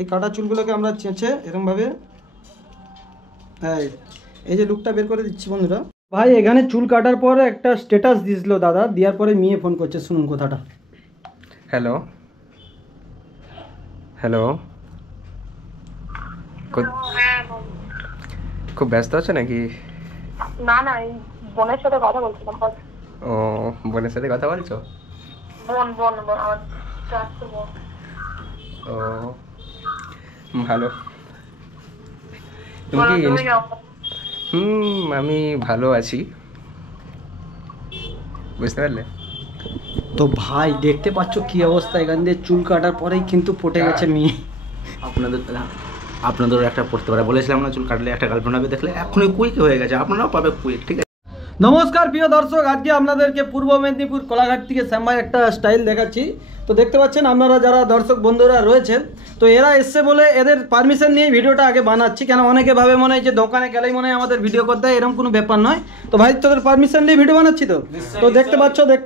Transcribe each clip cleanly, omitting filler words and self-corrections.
এই কাটা চুলগুলোকে আমরা চেঁচে এরকমভাবে এই যে লুকটা বের করে দিচ্ছি বন্ধুরা। ভাই এখানে চুল কাটার পর একটা স্ট্যাটাস দিয়েছিল দাদা, দেওয়ার পরে মেয়ে ফোন করছে, শুনুন কথাটা। হ্যালো হ্যালো, খুব ব্যস্ত আছে নাকি? না না, এই বোনের সাথে কথা বলছিলাম। ও, বোনের সাথে কথা বলছো? বোন বোন বোন আমার চাচতো বোন। ও ভালো। তুমি কি? আমি ভালো আছি, বুঝতে পারলে? তো ভাই দেখতে পাচ্ছ কি অবস্থা, এখান দিয়ে চুল কাটার পরেই কিন্তু পটে গেছে মেয়ে। আপনাদের একটা পড়তে পারে, বলেছিলাম না চুল কাটলে একটা গার্লফ্রেন্ড হবে, দেখলে এখনই কুইক হয়ে গেছে, আপনারাও পাবে কুইক। ঠিক আছে, নমস্কার প্রিয় দর্শক, আজকে আপনাদেরকে পূর্ব মেদিনীপুর কোলাঘাট থেকে শ্যামভাই একটা স্টাইল দেখাচ্ছি। তো দেখতে পাচ্ছেন আপনারা যারা দর্শক বন্ধুরা রয়েছেন, তো এরা এসছে বলে এদের পারমিশন নিয়ে ভিডিওটা আগে বানাচ্ছি। কেন অনেকে ভাবে মনে হয় যে দোকানে গেলেই মনে হয় আমাদের ভিডিও করতে হয়, এরকম কোনো ব্যাপার নয়। তো ভাই তোদের পারমিশন নিয়ে ভিডিও বানাচ্ছি। তো দেখতে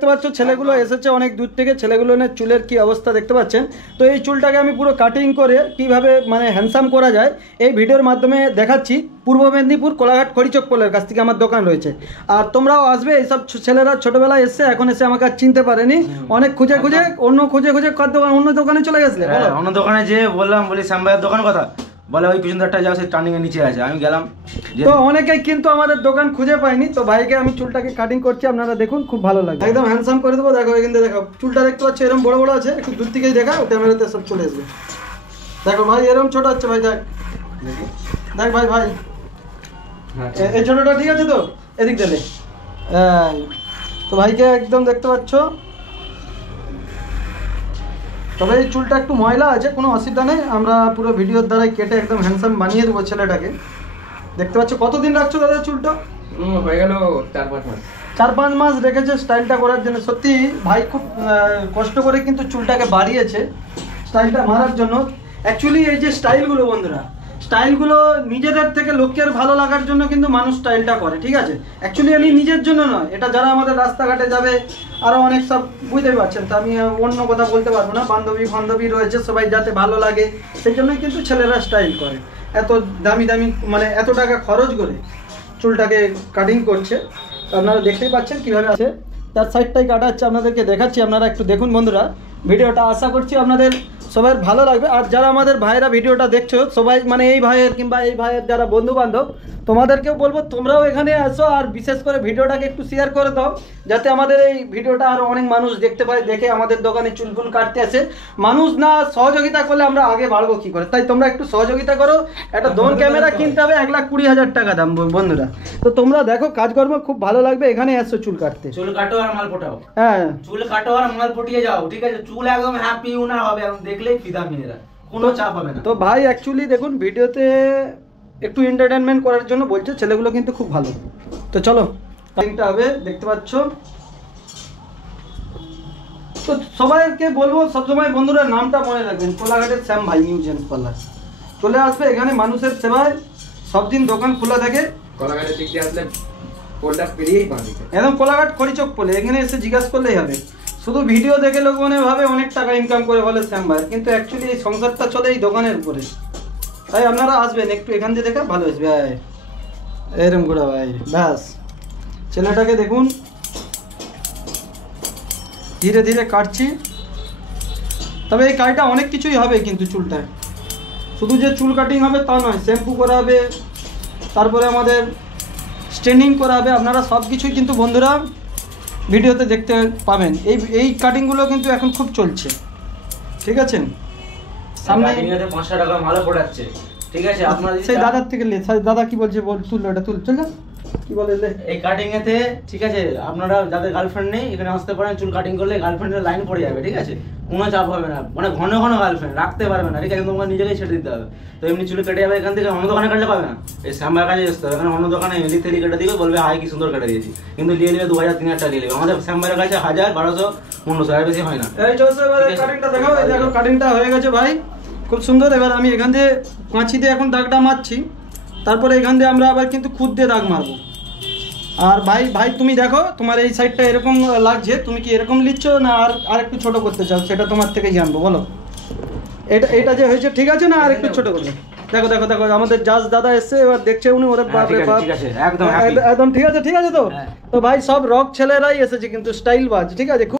পাচ্ছ ছেলেগুলো এসেছে অনেক দূর থেকে, ছেলেগুলো চুলের কি অবস্থা দেখতে পাচ্ছেন। তো এই চুলটাকে আমি পুরো কাটিং করে কিভাবে মানে হ্যান্ডসাম করা যায় এই ভিডিওর মাধ্যমে দেখাচ্ছি। পূর্ব মেদিনীপুর কোলাঘাট খড়িচক পোলের কাছ থেকে আমার দোকান রয়েছে, আর তোমরাও আসবে। এইসব ছেলেরা ছোটবেলায় এসছে, এখন এসে আমাকে আর চিনতে পারেনি, অনেক খুঁজে অন্য দোকানে চলে গেছিলে। অন্য দোকানে যে বলি শ্যামভাইয়ের দোকান কথা, বলে ওই পিছন একটা যাও, সে টার্নিং এর নিচে আছে। আমি গেলাম, তো অনেকেই কিন্তু আমাদের দোকান খুঁজে পাইনি। তো ভাইকে আমি চুলটাকে কাটিং করছি, আপনারা দেখুন, খুব ভালো লাগে, একদম হ্যান্ডসাম করে দেবো। দেখো এখান থেকে দেখো, চুলটা দেখতে পাচ্ছ এরকম বড় বড় আছে, একটু দূর থেকেই দেখা, ক্যামেরাতে সব চলে আসবে। দেখো ভাই এরকম ছোট হচ্ছে, ভাই দেখ ভাই এই ছোটটা ঠিক আছে তো, এদিক দিলে। তো ভাইকে একদম দেখতে পাচ্ছ, তবে এই চুলটা একটু ময়লা আছে, কোনো অসুবিধা নেই, আমরা পুরো ভিডিওর দ্বারাই কেটে একদম হ্যান্ডসাম বানিয়ে দেবো ছেলেটাকে। দেখতে পাচ্ছ কতদিন রাখছো দাদা চুলটা? হয়ে গেল 4-5 মাস। 4-5 মাস রেখেছে স্টাইলটা করার জন্য। সত্যি ভাই খুব কষ্ট করে কিন্তু চুলটাকে বাড়িয়েছে স্টাইলটা মারার জন্য। অ্যাকচুয়ালি এই যে স্টাইলগুলো বন্ধুরা, স্টাইলগুলো নিজেদের থেকে লোকের ভালো লাগার জন্য কিন্তু মানুষ স্টাইলটা করে, ঠিক আছে? অ্যাকচুয়ালি আমি নিজের জন্য নয়, এটা যারা আমাদের রাস্তাঘাটে যাবে আরও অনেক সব বুঝতেই পারছেন। তো আমি অন্য কথা বলতে পারবো না, বান্ধবী রয়েছে, সবাই যাতে ভালো লাগে সেই জন্যই কিন্তু ছেলেরা স্টাইল করে, এত দামি মানে এত টাকা খরচ করে চুলটাকে কাটিং করছে। আপনারা দেখতেই পাচ্ছেন কীভাবে আছে, তার সাইডটাই কাটা হচ্ছে, আপনাদেরকে দেখাচ্ছি, আপনারা একটু দেখুন বন্ধুরা ভিডিওটা। আশা করছি আপনাদের সবাই ভালো লাগবে। আর যারা আমাদের ভাইয়েরা ভিডিওটা দেখছো সবাই, মানে এই ভাইয়ের কিংবা এই ভাইয়ের যারা বন্ধু বান্ধব, তোমাদেরকেও বলবো তোমরাও এখানে আসো, আর বিশেষ করে ভিডিওটাকে একটু শেয়ার করে দাও, যাতে আমাদের এই ভিডিওটা আরও অনেক মানুষ দেখতে পায়, দেখে আমাদের দোকানে চুলফুল কাটতে আসে। মানুষ না সহযোগিতা করলে আমরা আগে বাড়বো কী করে? তাই তোমরা একটু সহযোগিতা করো। একটা ড্রোন ক্যামেরা কিনতে হবে 1,20,000 টাকা দাম বন্ধুরা। তো তোমরা দেখো কাজকর্ম খুব ভালো লাগবে, এখানে আসছো চুল কাটতে। চুল কাটো আর মাল পটাও। হ্যাঁ, চুল কাটো আর মাল পটিয়ে যাও, ঠিক আছে? চুল একদম হ্যাপি না হবে, দেখলেই ফিদা মেয়েরা, কোনো চাপ হবে না। তো ভাই অ্যাকচুয়ালি দেখুন ভিডিওতে একটু এন্টারটেনমেন্ট করার জন্য বলছে, ছেলেগুলো কিন্তু খুব ভালো। তো চলো কাটিংটা হবে, দেখতে পাচ্ছ। তো সবাইকে বলবো সবসময় বন্ধুরা নামটা মনে রাখবেন, কোলাঘাটের শ্যাম ভাই নিউ জেন্টস পার্লার। চলে আসবে, এখানে মানুষের সেবায় সব দিন দোকান খোলা থাকে। কোলাঘাটের দিক দিয়ে আসলে পোলটা পেরিয়েই পাবে, একদম কোলাঘাট খড়িচক পোলে, এখানে এসে জিজ্ঞাসা করলেই হবে। শুধু ভিডিও দেখে লোক মনে ভাবে অনেক টাকা ইনকাম করে বলে শ্যাম ভাই, কিন্তু অ্যাকচুয়ালি এই সংসারটা চলে এই দোকানের উপরে। তাই আপনারা আসবেন, একটু এখান দিয়ে দেখা ভালো আসবে। ভাই এরম করে ভাই, ব্যাস ছেলেটাকে দেখুন ধীরে ধীরে কাটছি। তবে এই কাজটা অনেক কিছুই হবে কিন্তু চুলটায়, শুধু যে চুল কাটিং হবে তা নয়, শ্যাম্পু করা হবে, তারপরে আমাদের স্ট্রেনিং করা হবে। আপনারা সব কিছুই কিন্তু বন্ধুরা ভিডিওতে দেখতে পাবেন। এই কাটিংগুলো কিন্তু এখন খুব চলছে, ঠিক আছে? সামনে 500 টাকা মালও পড়াচ্ছে, ঠিক আছে? আপনারা সেই দাদার থেকে দাদা কি বলছে বল, তুল এটা তুল, চল কি বলে এই কাটিং এতে, ঠিক আছে? আপনারা যাদের গার্লফ্রেন্ড নেই এখানে আসতে পারেন, চুল কাটিং করলে গার্লফ্রেন্ডের লাইন পড়ে যাবে, ঠিক আছে? কোনো চাপ হবে না, মানে ঘন ঘন গার্লফ্রেন্ড রাখতে পারবে না, ঠিক আছে? তোমাকে নিজেকেই ছেড়ে দিতে হবে। তো এমনি চুল কেটে যাবে এখান থেকে, অন্য দোকানে কাটলে পাবে না, এই শ্যামভাইয়ের কাছে আসতে হবে। এখানে অন্য দোকানে এলি থেলি কেটে দিবে, বলবে হাই কি সুন্দর কেটে দিয়েছি, কিন্তু নিয়ে নেবে 2,000-3,000 টাকা নিয়ে নেবে। আমাদের শ্যামভাইয়ের কাছে 1,000, 1,200, 1,500 এর বেশি হয় না। এই চলছে, কাটিংটা দেখাও। এই দেখো কাটিংটা হয়ে গেছে ভাই, খুব সুন্দর। এবার আমি এখান দিয়ে কাঁচি দিয়ে এখন দাগটা মারছি, তারপরে এখান দিয়ে আমরা আবার কিন্তু খুদ দিয়ে দাগ মারবো। আর ভাই তুমি দেখো তোমার এই সাইডটা এরকম লাগছে, তুমি কি এরকম লিখছো না আর একটু ছোট করতে চাও, সেটা তোমার থেকেই জানবো, বলো। এটা যে হয়েছে ঠিক আছে না আর একটু ছোট করবে? দেখো দেখো দেখো আমাদের জাজ দাদা এসছে, এবার দেখছে উনি, ওরে বাপ রে বাপ, ঠিক আছে একদম happy। একদম ঠিক আছে তো? হ্যাঁ। তো ভাই সব রক ছেলেরাই এসেছে কিন্তু স্টাইল বাজ, ঠিক আছে খুব।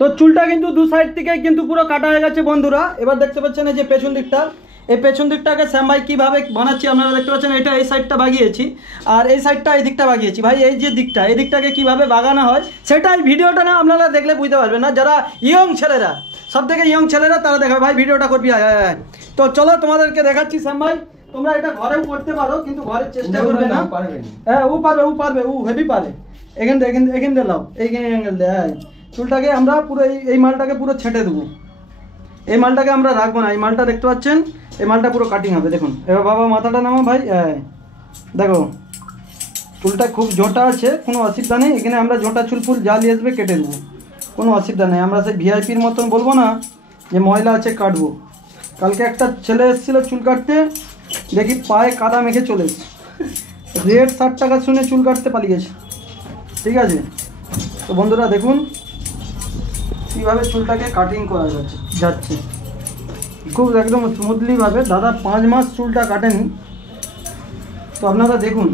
তো চুলটা কিন্তু দু সাইড থেকে কিন্তু পুরো কাটা হয়ে গেছে বন্ধুরা। এবার দেখতে পাচ্ছেন এই যে পেছন দিকটা, এই পেছন দিকটাকে শ্যাম ভাই কীভাবে বানাচ্ছি আপনারা দেখতে পাচ্ছেন। এটা এই সাইডটা বাগিয়েছি আর এই সাইডটা এই দিকটা বাগিয়েছি। ভাই এই যে দিকটা, এই দিকটাকে কীভাবে বাগানো হয় সেটাই ভিডিওটা না আপনারা দেখলে বুঝতে পারবেন না। যারা ইয়ং ছেলেরা, সব থেকে ইয়ং ছেলেরা তারা দেখাবে, ভাই ভিডিওটা করবি। তো চলো তোমাদেরকে দেখাচ্ছি শ্যাম ভাই। তোমরা এটা ঘরেও করতে পারো কিন্তু ঘরের চেষ্টা করবে না। হ্যাঁ ও পারবে ও হেভি পারে। এখান দিয়ে লাও, এইখানে অ্যাঙ্গেল দে। হ্যাঁ চুলটাকে আমরা পুরো এই মালটাকে পুরো ছেটে দেবো, এই মালটাকে আমরা রাখবো না। এই মালটা দেখতে পাচ্ছেন, এই মালটা পুরো কাটিং হবে। দেখুন এবার বাবা মাথাটা নামা ভাই। হ্যাঁ দেখো চুলটা খুব জোটা আছে, কোনো অসুবিধা নেই। এখানে আমরা জোটা চুল ফুল যা নিয়ে আসবে কেটে দেবো, কোনো অসুবিধা নেই। আমরা সেই ভিআইপির মতন বলবো না যে ময়লা আছে কাটবো। কালকে একটা ছেলে এসেছিলো চুল কাটতে, দেখি পায়ে কাদা মেখে চলে এসছে, রেট 60 টাকা শুনে চুল কাটতে পালিয়েছে, ঠিক আছে। তো বন্ধুরা দেখুন কীভাবে চুলটাকে কাটিং করা যাচ্ছে খুব একদম স্মুথলিভাবে। দাদা 5 মাস চুলটা কাটেনি, তো আপনারা দেখুন।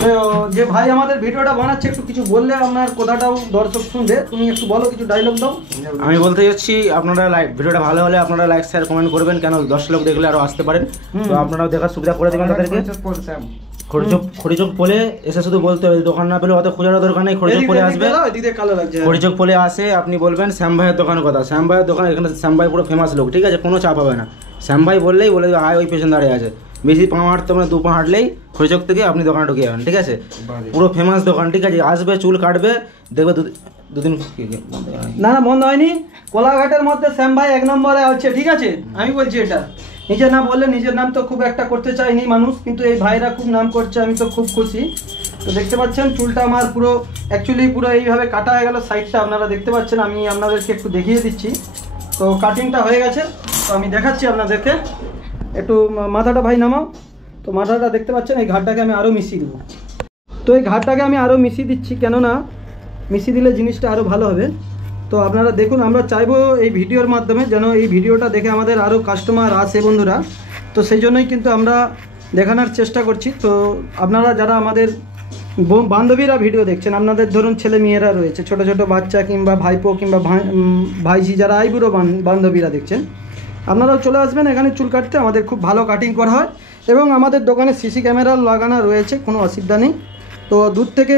তো যে ভাই আমাদের ভিডিওটা বানাচ্ছে একটু কিছু বললে আপনার কথাটাও দর্শক শুনবে, তুমি একটু বলো, কিছু ডায়লগ দাও। আমি বলতে যাচ্ছি আপনারা ভিডিওটা ভালো হলে আপনারা লাইক শেয়ার কমেন্ট করবেন, কেন 10 লোক দেখলে আরো আসতে পারেন। তো আপনারাও দেখার সুবিধা করে দেবেন তাদেরকে। খড়িচোক পোলে এসে শুধু বলতে হবে, দোকান না পেলে অত খোঁজার দরকার নেই, খড়িচোক পোলে আসবে। খড়িচোক পোলে আসে আপনি বলবেন শ্যাম ভাইয়ের দোকানের কথা। শ্যাম ভাইয়ের দোকান, এখানে শ্যাম ভাই পুরো ফেমাস লোক, ঠিক আছে, কোনো চাপ হবে না। শ্যাম ভাই বললেই বলে দেবে আয় ওই পেছন দাঁড়িয়ে আছে। বেশি পা হাঁটতে মানে 2 পা হাঁটলেই খড়িচোক থেকে আপনি দোকানে ঢুকে যাবেন, ঠিক আছে। পুরো ফেমাস দোকান, ঠিক আছে। আসবে চুল কাটবে, দেখবে দুদিন না বন্ধ হয়নি। কোলাঘাটের মধ্যে শ্যাম ভাই 1 নম্বরে আছে, ঠিক আছে। আমি বলছি এটা নিজের নাম বললে, নিজের নাম তো খুব একটা করতে চাইনি মানুষ, কিন্তু এই ভাইরা খুব নাম করছে, আমি তো খুব খুশি। তো দেখতে পাচ্ছেন চুলটা আমার পুরো অ্যাকচুয়ালি পুরো এইভাবে কাটা হয়ে গেল সাইডটা, আপনারা দেখতে পাচ্ছেন। আমি আপনাদেরকে একটু দেখিয়ে দিচ্ছি। তো কাটিংটা হয়ে গেছে, তো আমি দেখাচ্ছি আপনাদেরকে। একটু মাথাটা ভাই নামাও। তো মাথাটা দেখতে পাচ্ছেন, এই ঘাটটাকে আমি আরও মিশিয়ে দেবো। তো এই ঘাটটাকে আমি আরও মিশিয়ে দিচ্ছি, কেননা মিশিয়ে দিলে জিনিসটা আরও ভালো হবে। তো আপনারা দেখুন, আমরা চাইবো এই ভিডিওর মাধ্যমে যেন এই ভিডিওটা দেখে আমাদের আরও কাস্টমার আসে বন্ধুরা। তো সেই জন্যই কিন্তু আমরা দেখানোর চেষ্টা করছি। তো আপনারা যারা আমাদের বান্ধবীরা ভিডিও দেখছেন, আপনাদের ধরুন ছেলে মেয়েরা রয়েছে, ছোট ছোট বাচ্চা কিংবা ভাইপো কিংবা ভাইঝি, যারা আইবুড়ো বান্ধবীরা দেখছেন, আপনারাও চলে আসবেন এখানে চুল কাটতে। আমাদের খুব ভালো কাটিং করা হয় এবং আমাদের দোকানে সিসি ক্যামেরা লাগানো রয়েছে, কোনো অসুবিধা নেই। তো দূর থেকে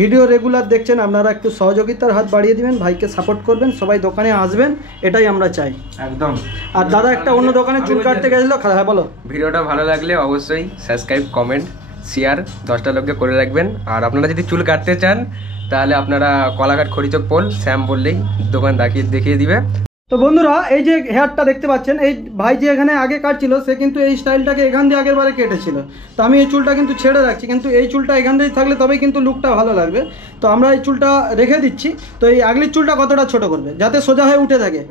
ভিডিও রেগুলার দেখছেন, আপনারা একটু সহযোগিতার হাত বাড়িয়ে দিবেন, ভাইকে সাপোর্ট করবেন, সবাই দোকানে আসবেন, এটাই আমরা চাই একদম। আর দাদা একটা অন্য দোকানে চুল কাটতে গেছিল, হ্যাঁ বলো। ভিডিওটা ভালো লাগলে অবশ্যই সাবস্ক্রাইব, কমেন্ট, শেয়ার 10টা লোককে করে রাখবেন। আর আপনারা যদি চুল কাটতে চান তাহলে আপনারা কোলাঘাট খড়িচোক পোল শ্যাম বললেই দোকান দেখিয়ে দিবে। তো বন্ধুরা এই যে হেয়ারটা দেখতে পাচ্ছেন, এই ভাই যে এখানে আগে কাটছিল সে কিন্তু এই স্টাইলটাকে এখান দিয়ে আগের বারে কেটেছিল। তো আমি এই চুলটা কিন্তু ছেড়ে রাখছি, কিন্তু এই চুলটা এখান দিয়ে থাকলে তবেই কিন্তু লুকটা ভালো লাগবে। তো আমরা এই চুলটা রেখে দিচ্ছি। তো এই আগলির চুলটা কতটা ছোট করবে যাতে সোজা হয়ে উঠে থাকে,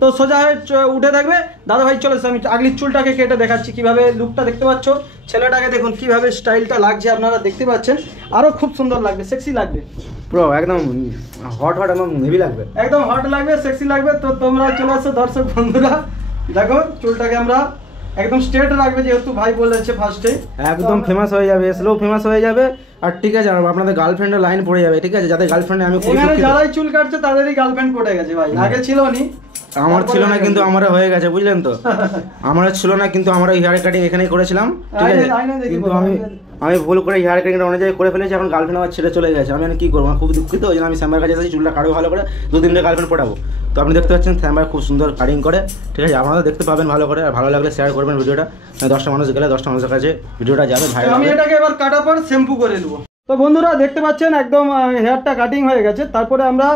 তো সোজা হয়ে উঠে থাকবে। দাদা ভাই চলে এসে আমি আগলির চুলটাকে কেটে দেখাচ্ছি কীভাবে লুকটা দেখতে পাচ্ছ। ছেলেটাকে দেখুন কীভাবে স্টাইলটা লাগছে, আপনারা দেখতে পাচ্ছেন, আরও খুব সুন্দর লাগবে, সেক্সি লাগবে, পুরো একদম হট একদম হেভি লাগবে, একদম হট লাগবে, সেক্সি লাগবে। তো তোমরা চলে আসো দর্শক বন্ধুরা, দেখো চুলটাকে আমরা একদম স্ট্রেট রাখবে, যেহেতু ভাই বলেছে ফার্স্টে একদম ফেমাস হয়ে যাবে, স্লো ফেমাস হয়ে যাবে। আর ঠিক আছে, আর আপনাদের গার্লফ্রেন্ডের লাইন পড়ে যাবে, ঠিক আছে। যাদের গার্লফ্রেন্ডে আমি এখানে যারাই চুল কাটছে তাদেরই গার্লফ্রেন্ড পড়ে গেছে ভাই, আগে ছিল নি। আমার ছিল না কিন্তু আমার হয়ে গেছে, বুঝলেন তো। আমার ছিল না কিন্তু আমরা হেয়ার কাটিং এখানেই করেছিলাম, ঠিক আছে। কিন্তু আমি ভুল করে হেয়ার কাটিংটা অনেক জায়গায় করে ফেলেছি, এখন গার্লফ্রেন্ড আমার ছেড়ে চলে গেছে। আমি কি করবো, খুব দুঃখিত। ওই জন্য আমি শ্যামের কাছে এসেছি, চুলটা কাটবো ভালো করে, 2 দিনের গার্লফ্রেন্ড পড়াবো। তো আপনি দেখতে পাচ্ছেন শ্যাম খুব সুন্দর কাটিং করে, ঠিক আছে। আপনারা দেখতে পাবেন ভালো করে। আর ভালো লাগলে শেয়ার করবেন ভিডিওটা, 10টা মানুষ গেলে 10টা মানুষের কাছে ভিডিওটা যাবে ভাই। আমি এটাকে এবার কাটার পর শ্যাম্পু করে নেবো। তো বন্ধুরা দেখতে পাচ্ছেন একদম হেয়ারটা কাটিং হয়ে গেছে। তারপরে আমরা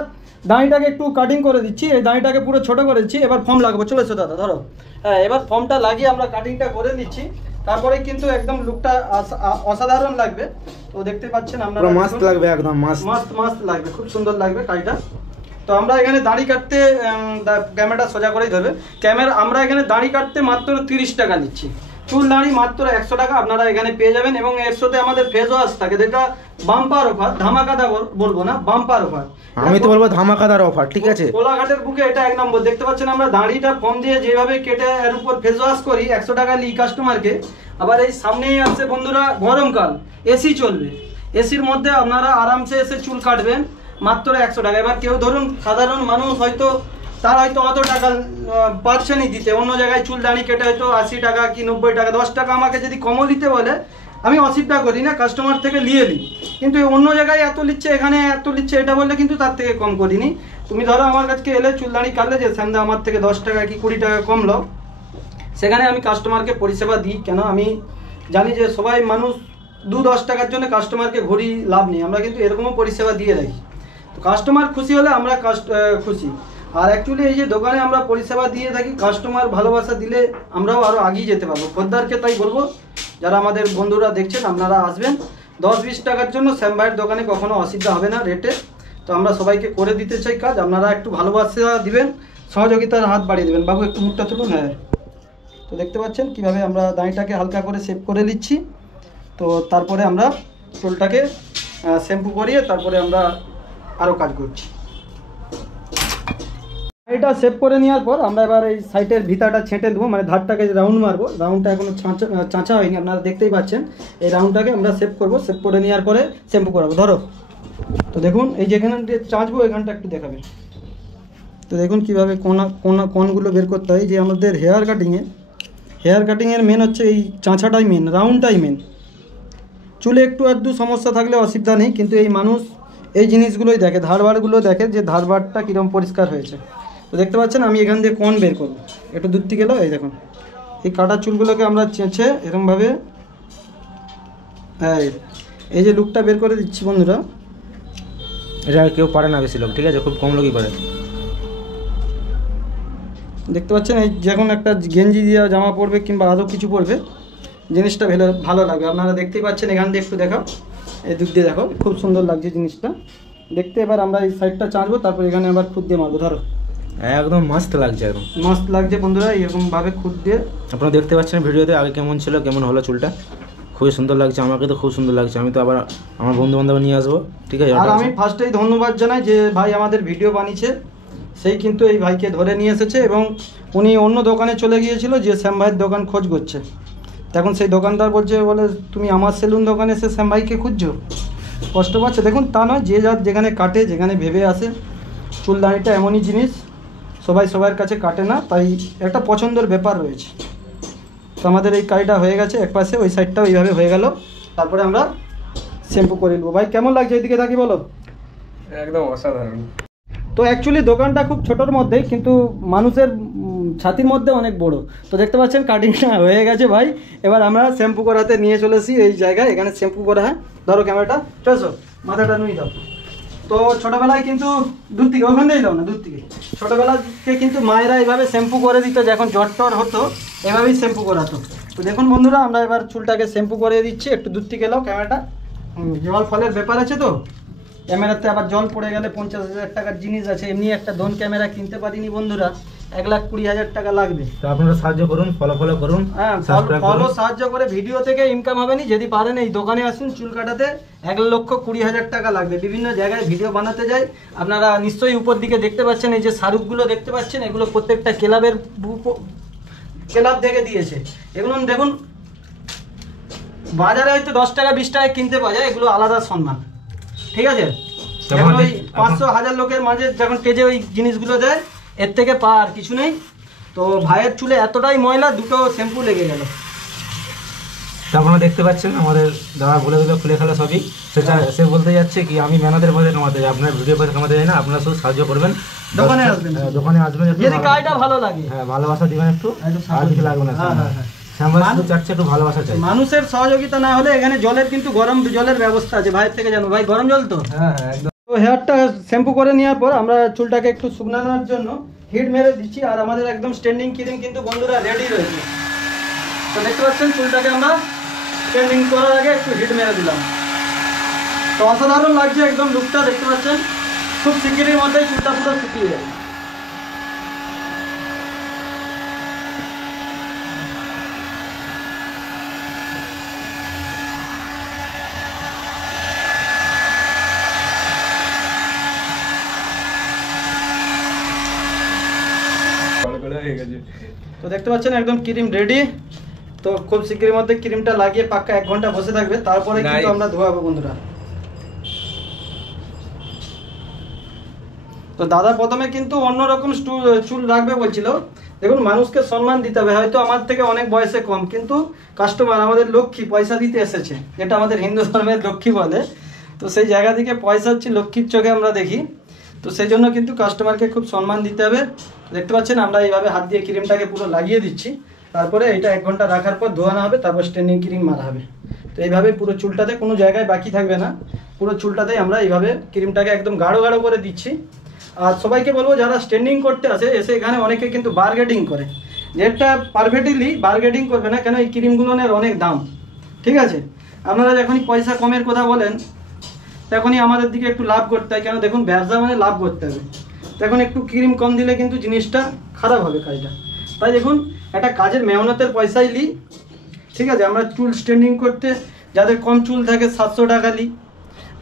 দাঁড়িটাকে একটু কাটিং করে দিচ্ছি, এই দাঁড়িটাকে পুরো ছোট করে দিচ্ছি। এবার ফর্ম লাগবে, চলে এসো দাদা, ধরো। হ্যাঁ, এবার ফর্মটা লাগিয়ে আমরা কাটিংটা করে নিচ্ছি, তারপরে কিন্তু একদম লুকটা অসাধারণ লাগবে। তো দেখতে পাচ্ছেন আপনারা, মাস্ত লাগবে, একদম মাস্ত লাগবে, খুব সুন্দর লাগবে কাজটা। তো আমরা এখানে দাড়ি কাটতে, ক্যামেরাটা সোজা করেই ধরবে ক্যামেরা, আমরা এখানে দাড়ি কাটতে মাত্র 30 টাকা নিচ্ছি। চুল দাড়ি মাত্র 100 টাকা আপনারা এখানে পেয়ে যাবেন। এবং এর সাথে আমাদের ফেস ওয়াশ থাকে, যেটা বাম্পার অফার, ধামাকাদার বলবো না, বাম্পার অফার। আমি তো বলবো ধামাকাদার অফার, ঠিক আছে? কোলাঘাটের বুকে এটা 1 নম্বর। দেখতে পাচ্ছেন আমরা দাড়িটা ফর্ম দিয়ে যেভাবে কেটে এর উপর ফেস ওয়াশ করি 100 টাকা নিই কাস্টমারকে। আবার এই সামনেই আসছে বন্ধুরা গরমকাল, এসি চলবে, এসির মধ্যে আপনারা আরামসে এসে চুল কাটবেন মাত্র 100 টাকা। এবার কেউ ধরুন সাধারণ মানুষ হয়তো তার হয়তো অত টাকা পারছেনই দিতে, অন্য জায়গায় চুল দাড়ি কেটে হয়তো 80 টাকা কি 90 টাকা, 10 টাকা আমাকে যদি কমও নিতে বলে আমি অসুবিধা করি না, কাস্টমার থেকে নিয়ে নিই। কিন্তু অন্য জায়গায় এত নিচ্ছে, এখানে এত নিচ্ছে, এটা বললে কিন্তু তার থেকে কম করিনি। তুমি ধরো আমার কাছে এলে চুল দাড়ি কাটলে যে শ্যামদা আমার থেকে 10 টাকা কি 20 টাকা কমলো, সেখানে আমি কাস্টমারকে পরিষেবা দিই। কেন আমি জানি যে সবাই মানুষ 2-10 টাকার জন্য কাস্টমারকে ঘুরি লাভ নেই, আমরা কিন্তু এরকমও পরিষেবা দিয়ে রাখি। তো কাস্টমার খুশি হলে আমরা খুশি। আর অ্যাকচুয়ালি এই যে দোকানে আমরা পরিষেবা দিয়ে থাকি, কাস্টমার ভালোবাসা দিলে আমরাও আরও এগিয়ে যেতে পারবো। খদ্দারকে তাই বলবো, যারা আমাদের বন্ধুরা দেখছেন আপনারা আসবেন, 10-20 টাকার জন্য শ্যাম ভাইয়ের দোকানে কখনো অসুবিধা হবে না রেটে। তো আমরা সবাইকে করে দিতে চাই কাজ, আপনারা একটু ভালোবাসা দিবেন, সহযোগিতার হাত বাড়িয়ে দেবেন। বাবু একটু মুখটা তুলুন। হ্যাঁ, তো দেখতে পাচ্ছেন কিভাবে আমরা দাঁড়িটাকে হালকা করে শেপ করে নিচ্ছি। তো তারপরে আমরা চুলটাকে শ্যাম্পু করিয়ে তারপরে আমরা আরও কাজ করছি। এটা সেভ করে নেওয়ার পর আমরা এবার এই সাইডের ভিতাটা ছেঁটে দেবো, মানে ধারটাকে রাউন্ড মারবো। রাউন্ডটা এখনো চাঁচা হয়নি, আপনারা দেখতেই পাচ্ছেন। এই রাউন্ডটাকে আমরা সেভ করবো, সেভ করে নেওয়ার পরে শ্যাম্পু করাবো। ধরো, তো দেখুন এই যেখানে চাঁচবো এখানটা একটু দেখাবে। তো দেখুন কীভাবে কোনগুলো বের করতে হয়। যে আমাদের হেয়ার কাটিংয়ের মেন হচ্ছে এই চাঁচাটাই মেন, রাউন্ডটাই মেন। চুলে একটু আধটু সমস্যা থাকলে অসুবিধা নেই, কিন্তু এই মানুষ এই জিনিসগুলোই দেখে, ধারবারগুলো দেখে যে ধারবারটা কীরকম পরিষ্কার হয়েছে। তো দেখতে পাচ্ছেন আমি এখান দিয়ে কোন বের করবো, একটু দূর থেকে গেলো। এই দেখুন এই কাটা চুলগুলোকে আমরা চেঁচে এরকমভাবে হ্যাঁ এই যে লুকটা বের করে দিচ্ছি বন্ধুরা। এটা কেউ পারে না বেশি লোক, ঠিক আছে? খুব কম লোকই পারে। দেখতে পাচ্ছেন এই যখন একটা গেঞ্জি দিয়ে জামা পরবে কিংবা আরও কিছু পরবে, জিনিসটা ভালো লাগবে। আপনারা দেখতেই পাচ্ছেন, এখান দিয়ে একটু দেখাও, এই দুধ দিয়ে দেখো, খুব সুন্দর লাগছে জিনিসটা দেখতে। এবার আমরা এই সাইডটা চাঁচবো, তারপর এখানে আবার খুদ দিয়ে মারবো। ধরো, একদম মস্ত লাগছে, একদম মস্ত লাগছে বন্ধুরা। এরকমভাবে খুদ দিয়ে আপনারা দেখতে পাচ্ছেন ভিডিওতে আগে কেমন ছিল, কেমন হলো চুলটা। খুবই সুন্দর লাগছে, আমাকে তো খুব সুন্দর লাগছে। আমি তো আবার আমার বন্ধু বান্ধব নিয়ে আসবো, ঠিক আছে? আর আমি ফার্স্টেই ধন্যবাদ জানাই যে ভাই আমাদের ভিডিও বানিয়েছে, সেই কিন্তু এই ভাইকে ধরে নিয়ে এসেছে। এবং উনি অন্য দোকানে চলে গিয়েছিল, যে শ্যাম ভাইয়ের দোকান খোঁজ করছে। তখন সেই দোকানদার বলে তুমি আমার সেলুন দোকানে এসে শ্যাম ভাইকে খুঁজছো, কষ্ট পাচ্ছে। দেখুন তা নয়, যে যার যেখানে কাটে, যেখানে ভেবে আসে। চুল দাড়িটা এমনই জিনিস, সবাই সবার কাছে কাটে না, তাই একটা পছন্দের ব্যাপার রয়েছে। তো আমাদের এই কাজটা হয়ে গেছে এক পাশে, ওই সাইডটাও এইভাবে হয়ে গেল। তারপরে আমরা শ্যাম্পু করে নেবো। ভাই কেমন লাগছে এদিকে থাকি বলো? একদম অসাধারণ। তো অ্যাকচুয়ালি দোকানটা খুব ছোটোর মধ্যেই, কিন্তু মানুষের ছাতির মধ্যে অনেক বড়। তো দেখতে পাচ্ছেন কাটিংটা হয়ে গেছে ভাই। এবার আমরা শ্যাম্পু করাতে নিয়ে চলেছি এই জায়গায়, এখানে শ্যাম্পু করা হয়। ধরো ক্যামেরাটা, চলছো, মাথাটা নুই দাও। তো ছোটোবেলায় কিন্তু দূর থেকে, ওখান দিয়েই দাও না, দূর থেকে। ছোটোবেলাকে কিন্তু মায়েরা এইভাবে শ্যাম্পু করে দিত, যখন জ্বর টর হতো এভাবেই শ্যাম্পু করাতো। তো দেখুন বন্ধুরা, আমরা এবার চুলটাকে শ্যাম্পু করে দিচ্ছি। একটু দূর থেকে এলাও ক্যামেরাটা, জল ফলের ব্যাপার আছে তো, ক্যামেরাতে আবার জল পড়ে গেলে 50,000 টাকার জিনিস আছে। এমনি একটা ড্রোন ক্যামেরা কিনতে পারিনি বন্ধুরা, 1,20,000 টাকা লাগবে। তো আপনারা সাহায্য করুন, ফলো করুন। হ্যাঁ, ফলো সাহায্য করে, ভিডিও থেকে ইনকাম হবে না। যদি পারেন এই দোকানে আসুন, চুল কাটাতে 1,20,000 টাকা লাগবে। বিভিন্ন জায়গায় ভিডিও বানাতে যাই, আপনারা নিশ্চয়ই উপর দিকে দেখতে পাচ্ছেন এই যে শাহরুখগুলো দেখতে পাচ্ছেন, এগুলো প্রত্যেকটা ক্লাব থেকে দিয়েছে। এগুলো দেখুন বাজারে হয়তো 10 টাকা 20 টাকা কিনতে পাওয়া যায়, এগুলো আলাদা সম্মান, ঠিক আছে? যখন ওই 500,000 লোকের মাঝে যখন পেজে ওই জিনিসগুলো দেয়, এর থেকে আর কিছু নেই। তো ভাইয়ের চুলে এতটাই ময়লা, দুটো শ্যাম্পু লেগে গেল। তো আপনারা দেখতে পাচ্ছেন আমাদের দাদা বলে দিল খুলে খেলা সবই। সে বলতে যাচ্ছে কি আমি ম্যানেজার পয়সা কামাতে যাই, আপনার ভিডিও পয়সা কামাতে যাই না। আপনারা শুধু সাহায্য করবেন, দোকানে আসবেন, দোকানে আসবেন, যদি কাজটা ভালো লাগে, হ্যাঁ ভালোবাসা দিবেন একটু, আর কিছু লাগবে না। চাচ্ছে একটু ভালোবাসা চাই। মানুষের সহযোগিতা না হলে। এখানে জলের কিন্তু গরম জলের ব্যবস্থা আছে ভাইয়ের থেকে, জানো ভাই গরম জল তো। হ্যাঁ একদম। তো হেয়ারটা শ্যাম্পু করে নেওয়ার পর আমরা চুলটাকে একটু শুকনানোর জন্য হিট মেরে দিচ্ছি। আর আমাদের একদম স্ট্যান্ডিং ক্রিম কিন্তু বন্ধুরা রেডি রয়েছে। তো দেখতে পাচ্ছেন চুলটাকে আমরা স্ট্যান্ডিং করার আগে একটু হিট মেরে দিলাম। তো অসাধারণ লাগছে একদম লুকটা, দেখতে পাচ্ছেন খুব শিগগিরের মধ্যেই চুলটা পুরো শুকিয়ে যাবে। হয়ে গেছে। তো দেখতে পাচ্ছেন একদম ক্রিম রেডি। তো খুব শীঘ্রের মধ্যে ক্রিমটা লাগিয়ে পাক্কা 1 ঘন্টা বসে থাকবে, তারপরে কিন্তু Nice. আমরা ধোয়াবো বন্ধুরা। তো দাদা প্রথমে কিন্তু অন্যরকম চুল রাখবে বলছিল। দেখুন, মানুষকে সম্মান দিতে হবে। হয়তো আমার থেকে অনেক বয়সে কম, কিন্তু কাস্টমার আমাদের লক্ষ্মী, পয়সা দিতে এসেছে, যেটা আমাদের হিন্দু ধর্মের লক্ষ্মী বলে। তো সেই জায়গা থেকে পয়সা হচ্ছে লক্ষ্মীর চোখে আমরা দেখি। তো সেই জন্য কিন্তু কাস্টমারকে খুব সম্মান দিতে হবে। দেখতে পাচ্ছেন আমরা এইভাবে হাত দিয়ে ক্রিমটাকে পুরো লাগিয়ে দিচ্ছি। তারপরে এটা 1 ঘন্টা রাখার পর ধোয়ানো হবে, তারপর স্ট্রেনিং ক্রিম মারা হবে। তো এইভাবে পুরো চুলটাতে কোনো জায়গায় বাকি থাকবে না, পুরো চুলটাতেই আমরা এইভাবে ক্রিমটাকে একদম গাঢ় গাঢ় করে দিচ্ছি। আর সবাইকে বলবো, যারা স্ট্রেন্ডিং করতে আসে এসে এখানে অনেকে কিন্তু বার্গেটিং করে, যেটা পারফেক্টলি বার্গেটিং করবে না, কেন এই ক্রিমগুলোর অনেক দাম। ঠিক আছে, আপনারা যখনই পয়সা কমের কথা বলেন তখনই আমাদের দিকে একটু লাভ করতে হয়, কেন দেখুন ব্যবসা মানে লাভ করতে হবে। তখন একটু ক্রিম কম দিলে কিন্তু জিনিসটা খারাপ হবে কাজটা। তাই দেখুন, একটা কাজের মেহনতের পয়সাই নিই। ঠিক আছে, আমরা চুল স্ট্রেন্ডিং করতে যাদের কম চুল থাকে 700 টাকা নিই,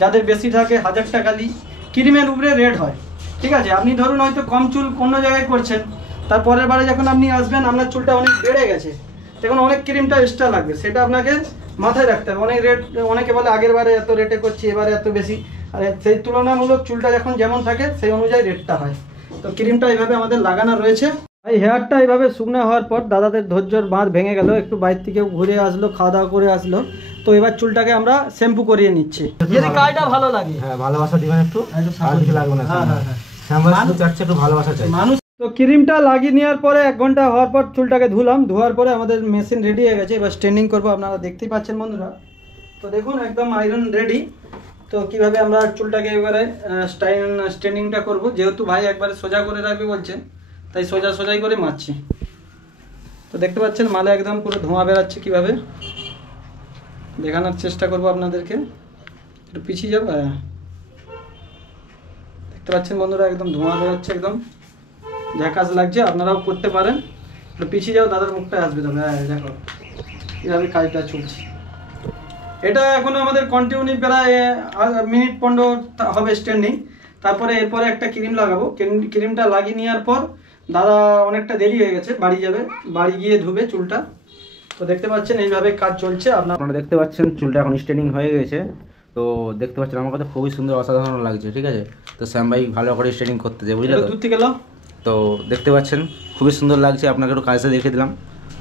যাদের বেশি থাকে 1000 টাকা নিই। ক্রিমের উপরে রেট হয়। ঠিক আছে, আপনি ধরুন হয়তো কম চুল অন্য জায়গায় করছেন, তার পরের বারে যখন আপনি আসবেন আপনার চুলটা অনেক বেড়ে গেছে, তখন অনেক ক্রিমটা এক্সট্রা লাগবে, সেটা আপনাকে মাথায় রাখতে হবে। অনেক রেট, অনেকে বলে আগের বারে এত রেটে করছি, এবারে এত বেশি। আর সেই তুলনামূলক চুলটা যখন যেমন থাকে সেই অনুযায়ী রেটটা হয়। তো ক্রিমটা এইভাবে আমাদের লাগানো রয়েছে। এই হেয়ারটা এইভাবে শুকনো হওয়ার পর দাদাদের ধৈর্যর বাঁধ ভেঙে গেল, একটু বাইরে থেকে ঘুরে আসলো, খাওয়া দাওয়া করে আসলো। তো এবার চুলটাকে আমরা শ্যাম্পু করিয়ে নিচ্ছি। যদি কাজটা ভালো লাগে, হ্যাঁ ভালোবাসা দিবেন একটু, আর কিছু লাগবে না। হ্যাঁ হ্যাঁ হ্যাঁ, মানুষ চাচ্ছে একটু ভালোবাসা চাই মানুষ। তো ক্রিমটা লাগিয়ে নেওয়ার পরে 1 ঘন্টা হওয়ার পর চুলটাকে ধুলাম, ধোয়ার পরে আমাদের মেশিন রেডি হয়ে গেছে। এবার স্ট্রেনিং করবো, আপনারা দেখতেই পাচ্ছেন বন্ধুরা। তো দেখুন একদম আয়রন রেডি। তো কিভাবে আমরা চুলটাকে এবারে স্ট্রেনিংটা করব, যেহেতু ভাই একবারে সোজা করে রাখবে বলছেন, তাই সোজাই করে মারছি। তো দেখতে পাচ্ছেন মালে একদম পুরো ধোঁয়া বেরাচ্ছে, কিভাবে দেখানোর চেষ্টা করব আপনাদেরকে। একটু পিছিয়ে যাবো। হ্যাঁ, দেখতে পাচ্ছেন বন্ধুরা একদম ধোঁয়া বেরোচ্ছে, একদম ঝাকাস লাগছে। আপনারাও করতে পারেন। একটু পিছিয়ে যাও, দাদার মুখটা আসবে তবে। হ্যাঁ দেখো কীভাবে কাজটা চলছে। এটা এখনো আমাদের কন্টিনিউ প্রায় মিনিট 15 হবে স্ট্যান্ডিং। তারপরে এরপরে একটা ক্রিম লাগাবো। ক্রিমটা লাগিয়ে নেওয়ার পর দাদা অনেকটা দেরি হয়ে গেছে, বাড়ি যাবে, বাড়ি গিয়ে ধুবে চুলটা। তো দেখতে পাচ্ছেন এইভাবে কাজ চলছে। আপনারা দেখতে পাচ্ছেন চুলটা এখন স্ট্রেনিং হয়ে গেছে। তো দেখতে পাচ্ছেন আমার কাছে খুবই সুন্দর, অসাধারণ লাগছে। ঠিক আছে, তো শ্যাম ভাই ভালো করে স্ট্রেনিং করতে যায়, বুঝলে তো? দূর থেকে এলো। তো দেখতে পাচ্ছেন খুবই সুন্দর লাগছে, আপনাকে একটু কাজটা দেখে দিলাম।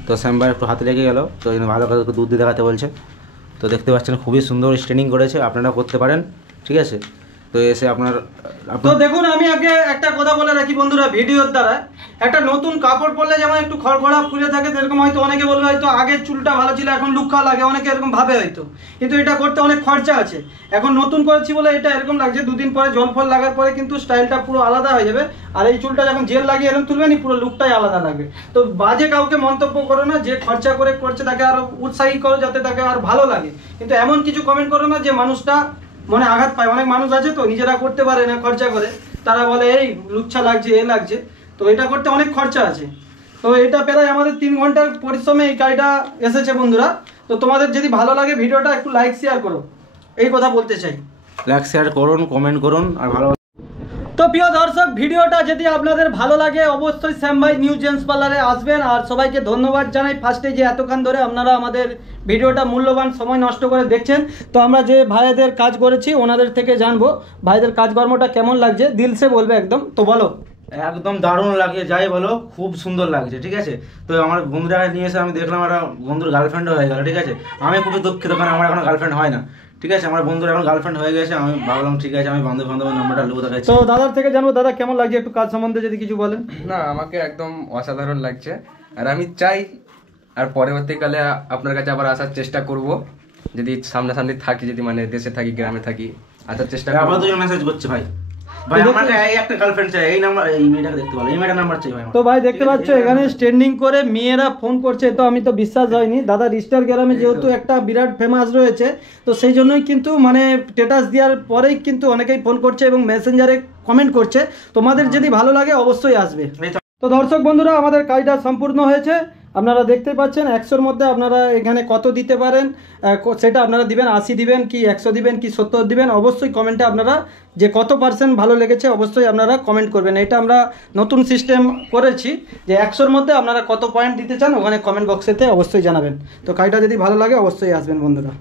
তো শ্যাম ভাই একটু হাতে লেগে গেল, তো এই জন্য ভালো করে দুধ দিয়ে দেখাতে বলছে। তো দেখতে পাচ্ছেন খুবই সুন্দর স্ট্রেনিং করেছে, আপনারা করতে পারেন। ঠিক আছে, তো এসে তো দেখুন, আমি আগে একটা কথা বলে রাখি বন্ধুরা, ভিডিওর দ্বারা একটা নতুন কাপড় পরলে যেমন একটু খড়খড়া ফুলে থাকে, সেরকম হয়তো অনেকে বলবে হয়তো আগের চুলটা ভালো ছিল এখন লুকা লাগে, অনেকে এরকম ভাবে হয়তো, কিন্তু এটা করতে অনেক খরচা আছে। এখন নতুন করেছি বলে এটা এরকম লাগছে, 2 দিন পরে জল ফল লাগার পরে কিন্তু স্টাইলটা পুরো আলাদা হয়ে যাবে। আর এই চুলটা যখন জেল লাগিয়ে এরকম তুলবে নি, পুরো লুকটাই আলাদা লাগবে। তো বাজে কাউকে মন্তব্য করো না, যে খরচা করে করছে তাকে আরো উৎসাহী করো যাতে তাকে আর ভালো লাগে, কিন্তু এমন কিছু কমেন্ট করো না যে মানুষটা মনে আঘাত পায়। অনেক মানুষ আছে তো নিজেরা করতে পারে না, খরচা করে, তারা বলে এই লুচ্ছা লাগছে, এ লাগছে। তো এটা করতে অনেক খরচা আছে। তো এটা প্রায় আমাদের 3 ঘন্টার পরিশ্রমে এই কাজটা এসেছে বন্ধুরা। তো তোমাদের যদি ভালো লাগে ভিডিওটা একটু লাইক শেয়ার করো, এই কথা বলতে চাই। লাইক শেয়ার করুন, কমেন্ট করুন, আর ভালো। তো প্রিয় দর্শক, ভিডিওটা যদি আপনাদের ভালো লাগে অবশ্যই শ্যাম ভাই নিউ জেন্টস পার্লারে আসবেন। আর সবাইকে ধন্যবাদ জানাই ফার্স্টে, যে এতক্ষণ ধরে আপনারা আমাদের ভিডিওটা মূল্যবান সময় নষ্ট করে দেখছেন। তো আমরা যে ভাইদের কাজ করেছি ওনাদের থেকে জানবো ভাইদের কাজকর্মটা কেমন লাগছে, দিলসে বলবে একদম। তো বলো। একদম দারুণ লাগে, যাই বলো খুব সুন্দর লাগছে। ঠিক আছে, তো আমার বন্ধুরা নিয়ে এসে আমি দেখলাম একটা বন্ধুর গার্লফ্রেন্ডও হয়ে গেল। ঠিক আছে, আমি খুবই দুঃখিত, কারণ আমার এখন গার্লফ্রেন্ড হয় না। ঠিক আছে, আমার বন্ধুর এখন গার্লফ্রেন্ড হয়ে গেছে। আমি ভাবলাম ঠিক আছে, আমি বান্ধবের নাম্বারটা লুকো দেখাচ্ছি। তো দাদার থেকে জানবো, দাদা কেমন লাগছে একটু কাজ সম্বন্ধে যদি কিছু বলেন। না, আমাকে একদম অসাধারণ লাগছে। আর আমি চাই আর পরবর্তীকালে আপনার কাছে আবার আসার চেষ্টা করব, যদি সামনাসামনি থাকি, যদি মানে দেশে থাকি, গ্রামে থাকি, আসার চেষ্টা করব। আবার দুজন মেসেজ করছে ভাই, ভাই আমাকে এই একটা গার্লফ্রেন্ড চাই, এই নাম্বার, এই মেয়েটাকে দেখতে বলো, এই মেয়েটার নাম্বার চাই ভাই। তো ভাই দেখতে পাচ্ছ এখানে স্ট্যান্ডিং করে মেয়েরা ফোন করছে, তো আমি তো বিশ্বাস হয়নি। দাদা রিস্টার গ্রামে যেহেতু একটা বিরাট ফেমাস রয়েছে, তো সেই জন্যই কিন্তু মানে স্ট্যাটাস দেওয়ার পরেই কিন্তু অনেকেই ফোন করছে এবং মেসেঞ্জারে কমেন্ট করছে। তোমাদের যদি ভালো লাগে অবশ্যই আসবে। তো দর্শক বন্ধুরা, আমাদের কাজটা সম্পূর্ণ হয়েছে। আপনারা দেখতে পাচ্ছেন 100-র মধ্যে আপনারা এখানে কত দিতে পারেন, সেটা আপনারা দিবেন, 80 দিবেন কি 100 দিবেন কি 70 দিবেন, অবশ্যই কমেন্টে আপনারা যে কত পার্সেন্ট ভালো লেগেছে অবশ্যই আপনারা কমেন্ট করবেন। এটা আমরা নতুন সিস্টেম করেছি যে 100-র মধ্যে আপনারা কত পয়েন্ট দিতে চান ওখানে কমেন্ট বক্সেতে অবশ্যই জানাবেন। তো কাজটা যদি ভালো লাগে অবশ্যই আসবেন বন্ধুরা।